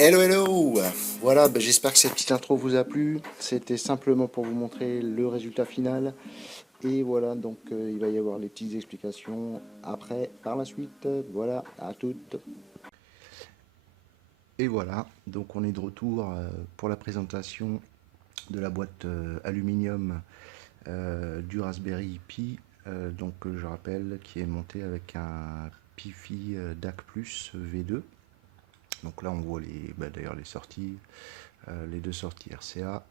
Hello, hello! Voilà, j'espère que cette petite intro vous a plu. C'était simplement pour vous montrer le résultat final. Et voilà, donc il va y avoir les petites explications après, par la suite. Voilà, à toutes. Et voilà, donc on est de retour pour la présentation de la boîte aluminium du Raspberry Pi. Je rappelle, qui est monté avec un Pi-Fi DAC Plus V2. Donc là, on voit d'ailleurs les sorties, les deux sorties RCA,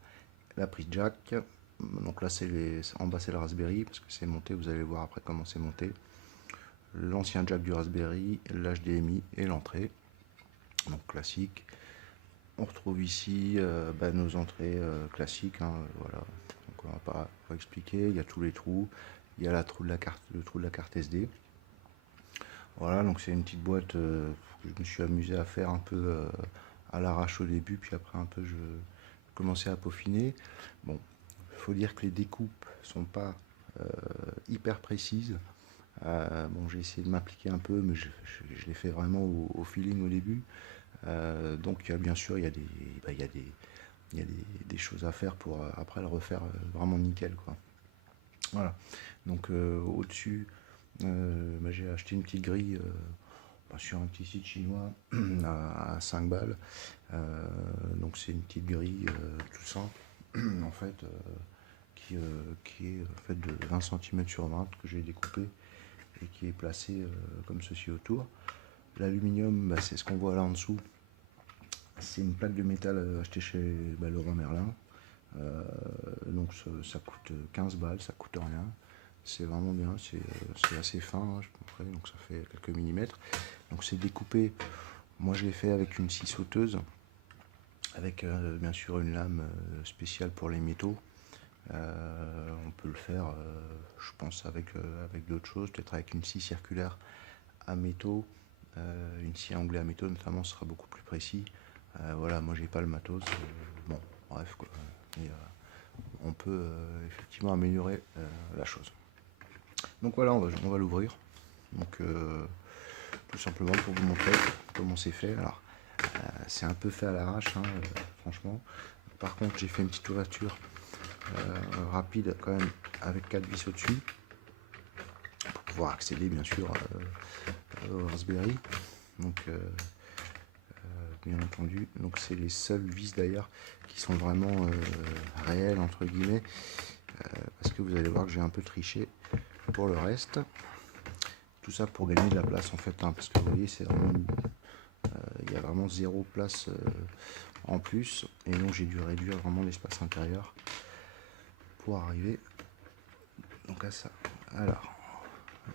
la prise jack. Donc là, en bas, c'est le Raspberry parce que c'est monté. Vous allez voir après comment c'est monté. L'ancien jack du Raspberry, l'HDMI et l'entrée. Donc classique. On retrouve ici nos entrées classiques. Voilà. Donc on va pas expliquer. Il y a tous les trous. Il y a le trou de la carte SD. Voilà, donc c'est une petite boîte que je me suis amusé à faire un peu à l'arrache au début, puis après un peu je commençais à peaufiner. Bon, il faut dire que les découpes sont pas hyper précises. Bon, j'ai essayé de m'appliquer un peu, mais je l'ai fait vraiment au feeling au début. Donc bien sûr, il y a des choses à faire pour après le refaire vraiment nickel, quoi. Voilà. Donc au-dessus, j'ai acheté une petite grille sur un petit site chinois à 5 balles. Donc c'est une petite grille tout simple en fait qui est faite de 20 cm sur 20 que j'ai découpé et qui est placée comme ceci autour. L'aluminium, c'est ce qu'on voit là en dessous. C'est une plaque de métal achetée chez Leroy Merlin. Donc ça coûte 15 balles, ça coûte rien. C'est vraiment bien, c'est assez fin, hein, donc ça fait quelques millimètres. Donc c'est découpé. Moi je l'ai fait avec une scie sauteuse, avec bien sûr une lame spéciale pour les métaux. On peut le faire, je pense, avec d'autres choses, peut-être avec une scie circulaire à métaux, une scie à onglet à métaux notamment, ce sera beaucoup plus précis. Voilà, moi j'ai pas le matos, bon, bref quoi. Et, on peut effectivement améliorer la chose. Donc voilà, on va l'ouvrir. Donc tout simplement pour vous montrer comment c'est fait. Alors c'est un peu fait à l'arrache, hein, franchement. Par contre, j'ai fait une petite ouverture rapide quand même avec 4 vis au-dessus pour pouvoir accéder bien sûr au Raspberry. Donc bien entendu, donc c'est les seules vis d'ailleurs qui sont vraiment réelles entre guillemets, parce que vous allez voir que j'ai un peu triché pour le reste. Tout ça pour gagner de la place en fait, hein, parce que vous voyez c'est vraiment il y a vraiment zéro place en plus, et donc j'ai dû réduire vraiment l'espace intérieur pour arriver donc à ça. Alors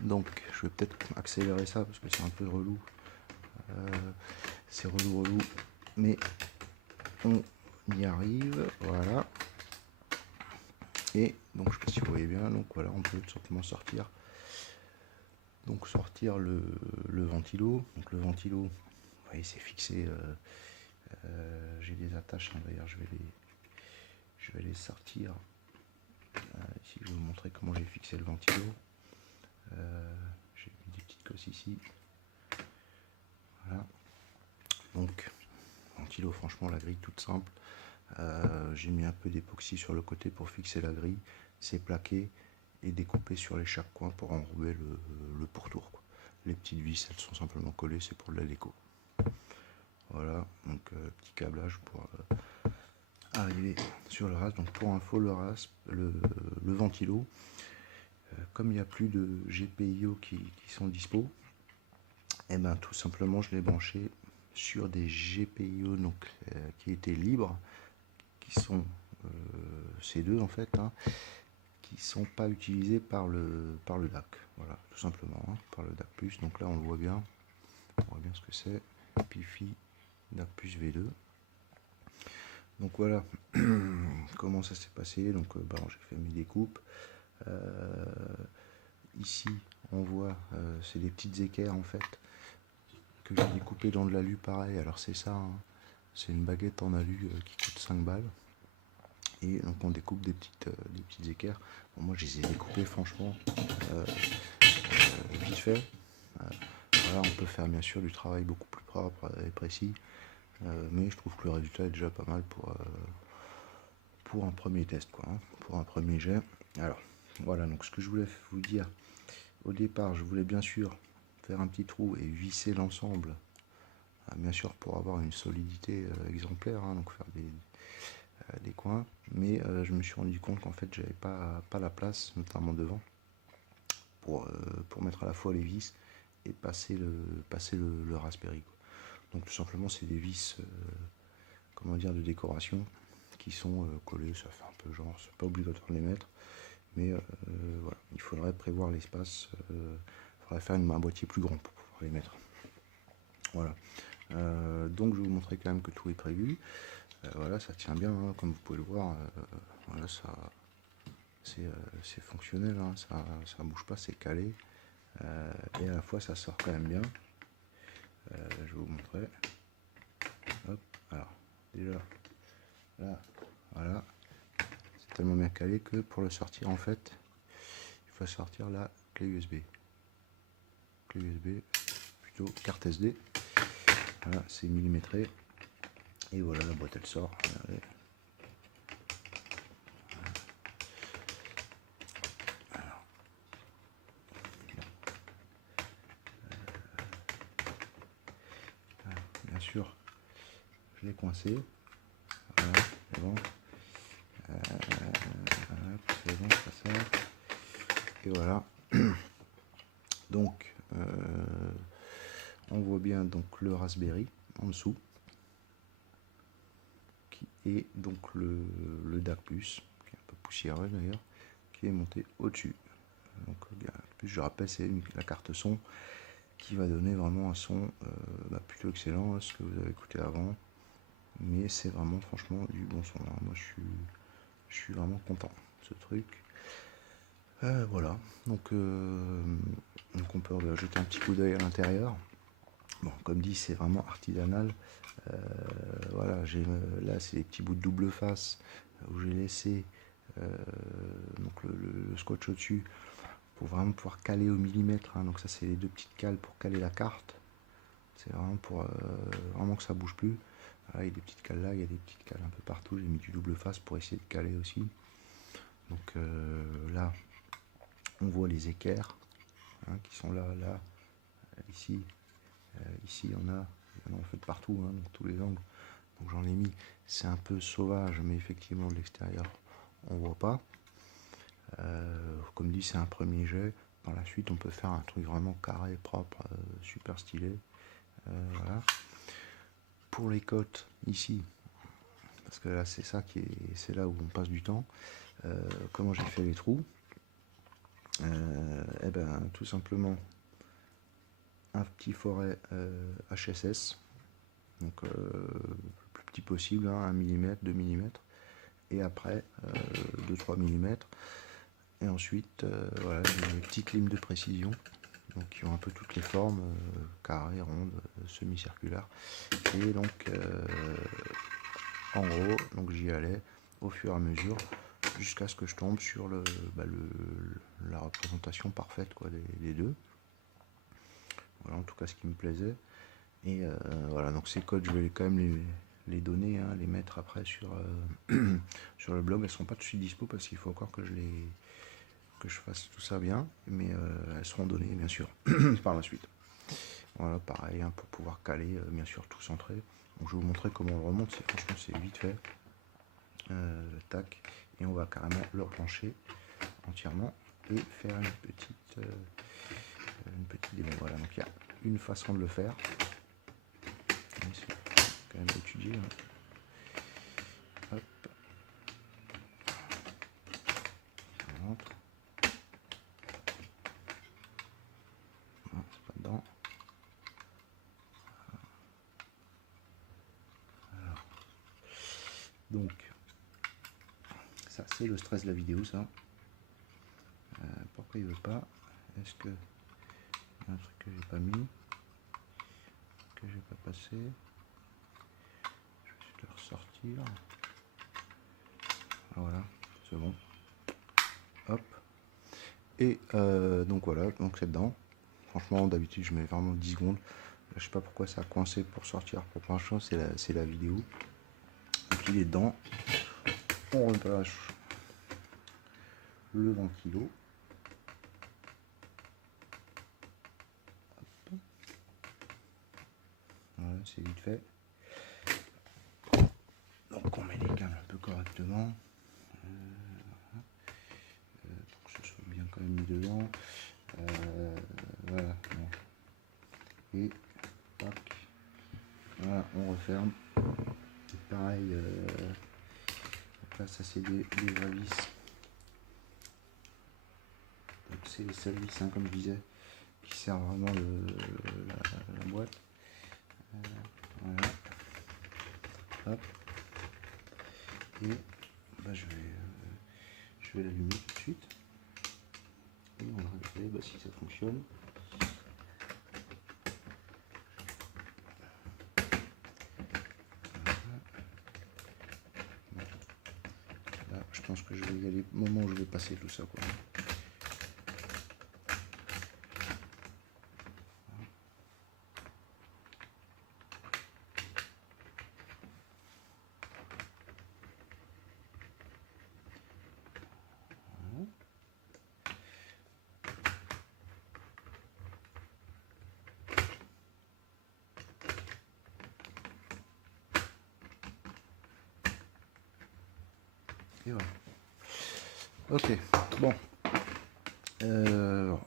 donc je vais peut-être accélérer ça parce que c'est un peu relou, c'est relou, mais on y arrive. Voilà, et donc je sais pas si vous voyez bien, donc voilà, on peut tout simplement sortir le ventilo. Donc le ventilo, vous voyez, c'est fixé. J'ai des attaches, hein, d'ailleurs je vais les sortir. Ici je vais vous montrer comment j'ai fixé le ventilo. J'ai mis des petites cosses ici. Voilà. Donc ventilo, franchement la grille toute simple. J'ai mis un peu d'époxy sur le côté pour fixer la grille. C'est plaqué et découpé sur les chaque coin pour enrouler le pourtour, quoi. Les petites vis, elles sont simplement collées, c'est pour de la déco. Voilà, donc petit câblage pour arriver sur le rasp. Donc pour info, le ventilo, comme il n'y a plus de GPIO qui sont dispo, et ben tout simplement je l'ai branché sur des GPIO donc, qui étaient libres, qui sont ces deux en fait, hein, qui sont pas utilisés par le DAC. Voilà, tout simplement, hein, par le DAC+. Donc là on le voit bien, on voit bien ce que c'est. Pi-Fi DAC+ V2. Donc voilà comment ça s'est passé. Donc j'ai fait mes découpes. Ici on voit c'est des petites équerres en fait que j'ai découpées dans de l'alu pareil. Alors c'est ça, hein, c'est une baguette en alu qui coûte 5 balles. Et donc on découpe des petites équerres. Bon, moi je les ai découpées franchement vite fait. Voilà, on peut faire bien sûr du travail beaucoup plus propre et précis. mais je trouve que le résultat est déjà pas mal pour un premier test, quoi, hein, pour un premier jet. Alors voilà, donc ce que je voulais vous dire au départ, je voulais bien sûr faire un petit trou et visser l'ensemble, bien sûr pour avoir une solidité exemplaire, hein, donc faire des coins, mais je me suis rendu compte qu'en fait j'avais pas la place, notamment devant, pour mettre à la fois les vis et passer le Raspberry, quoi. Donc tout simplement c'est des vis comment dire, de décoration qui sont collées, ça fait un peu genre, c'est pas obligatoire de les mettre, mais voilà, il faudrait prévoir l'espace, il faudrait faire un boîtier plus grand pour pouvoir les mettre. Voilà. Donc je vais vous montrer quand même que tout est prévu. Voilà, ça tient bien, hein, comme vous pouvez le voir. Voilà, ça, c'est fonctionnel, hein, ça bouge pas, c'est calé. Et à la fois ça sort quand même bien. Je vais vous montrer. Hop, alors déjà là, voilà, c'est tellement bien calé que pour le sortir en fait, il faut sortir la clé USB. Clé USB, plutôt carte SD. Voilà, c'est millimétré. Et voilà, la boîte elle sort. Regardez. Bien sûr, je l'ai coincé. Voilà, c'est bon. C'est bon, ça sort. Et voilà. Donc, on voit bien donc le Raspberry en dessous, qui est donc le DAC+, qui est un peu poussiéreux d'ailleurs, qui est monté au-dessus. Donc, plus je rappelle, c'est la carte son qui va donner vraiment un son plutôt excellent, ce que vous avez écouté avant, mais c'est vraiment franchement du bon son, hein. Moi je suis vraiment content de ce truc. Voilà, donc on peut jeter un petit coup d'œil à l'intérieur. Bon, comme dit, c'est vraiment artisanal. Voilà, là c'est des petits bouts de double face où j'ai laissé donc le scotch au-dessus pour vraiment pouvoir caler au millimètre, hein. Donc ça c'est les deux petites cales pour caler la carte. C'est vraiment pour vraiment que ça bouge plus. Voilà, il y a des petites cales là, il y a des petites cales un peu partout. J'ai mis du double face pour essayer de caler aussi. Donc là, on voit les équerres, hein, qui sont là, ici, ici il y en a en fait partout, hein, donc tous les angles. Donc j'en ai mis, c'est un peu sauvage, mais effectivement de l'extérieur, on voit pas. Comme dit, c'est un premier jet. Par la suite, on peut faire un truc vraiment carré, propre, super stylé. Voilà. Pour les côtes, ici, parce que là, c'est ça c'est là où on passe du temps. Comment j'ai fait les trous? Eh ben, tout simplement, un petit forêt HSS, donc le plus petit possible, hein, 1 mm, 2 mm, et après 2-3 mm. Et ensuite, voilà, des petites limes de précision, donc qui ont un peu toutes les formes, carrées, rondes, semi-circulaires. Et donc, en gros, donc j'y allais au fur et à mesure jusqu'à ce que je tombe sur la représentation parfaite, quoi, des deux. Voilà, en tout cas ce qui me plaisait. Et voilà, donc ces codes, je vais quand même les donner, hein, les mettre après sur, sur le blog. Elles ne sont pas tout de suite dispo parce qu'il faut encore que je fasse tout ça bien, mais elles seront données bien sûr par la suite. Voilà, pareil, hein, pour pouvoir caler bien sûr tout centré. Donc je vais vous montrer comment on le remonte, franchement c'est vite fait. Tac, et on va carrément le replancher entièrement et faire une petite démo. Voilà, donc il y a une façon de le faire. C'est quand même étudié, hein. Hop, ça rentre. Non, c'est pas dedans. Alors, donc ça c'est le stress de la vidéo, ça. Pourquoi il veut pas? Est-ce que il y a un truc que j'ai pas mis, que j'ai pas passé? Je vais essayer de le ressortir. Voilà, c'est bon. Hop. Et donc voilà, donc c'est dedans. Franchement, d'habitude, je mets vraiment 10 secondes. Je sais pas pourquoi ça a coincé pour sortir. Pour l'instant, c'est la vidéo. Et puis les dents, on relâche le ventilo. Voilà, c'est vite fait. Donc on met les câbles un peu correctement. Pour que ce soit bien quand même mis dedans. Voilà. Et tac. Voilà, on referme. Et pareil, donc là ça c'est des vraies vis. Donc c'est les seules vis, hein, comme je disais, qui servent vraiment la boîte. Voilà. Hop. Et bah, je vais l'allumer tout de suite. Et on va regarder si ça fonctionne. Là, je pense que je vais y aller au moment où je vais passer tout ça, quoi. Et voilà. Ok, bon.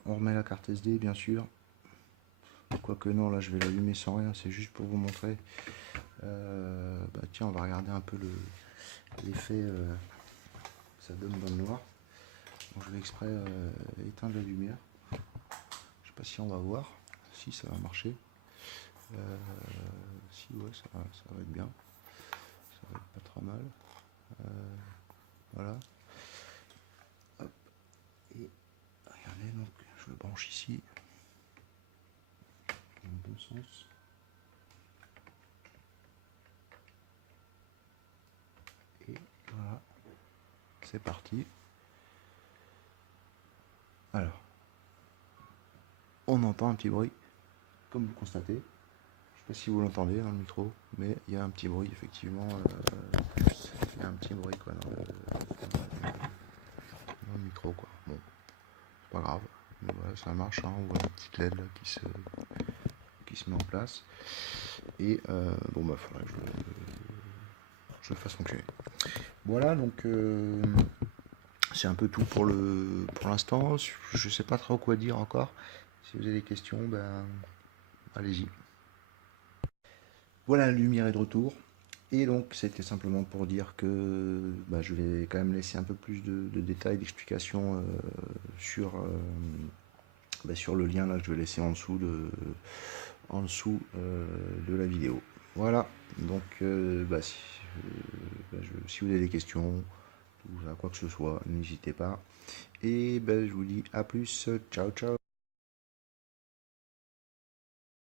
On remet la carte SD, bien sûr. Quoique non, là je vais l'allumer sans rien, c'est juste pour vous montrer. Bah tiens, on va regarder un peu l'effet que ça donne dans le noir. Bon, je vais exprès éteindre la lumière. Je sais pas si on va voir, si ça va marcher. Si, ouais, ça va être bien. Ça va être pas trop mal. Voilà. Hop. Et regardez, donc je le branche ici. Dans le bon sens. Et voilà. C'est parti. Alors. On entend un petit bruit, comme vous le constatez. Je ne sais pas si vous l'entendez dans le micro, mais il y a un petit bruit, effectivement. Il y a un petit bruit quoi, dans le micro, quoi. Bon, c'est pas grave. Mais voilà, ça marche, hein. On voit la petite LED là, qui se met en place. Et bon, bah, faudrait que je le fasse fonctionner. Voilà, donc c'est un peu tout pour l'instant. Je sais pas trop quoi dire encore. Si vous avez des questions, ben allez-y. Voilà, la lumière est de retour. Et donc, c'était simplement pour dire que bah, je vais quand même laisser un peu plus de détails, d'explications sur le lien là, que je vais laisser en dessous de la vidéo. Voilà, donc si vous avez des questions ou quoi que ce soit, n'hésitez pas. Et je vous dis à plus, ciao ciao.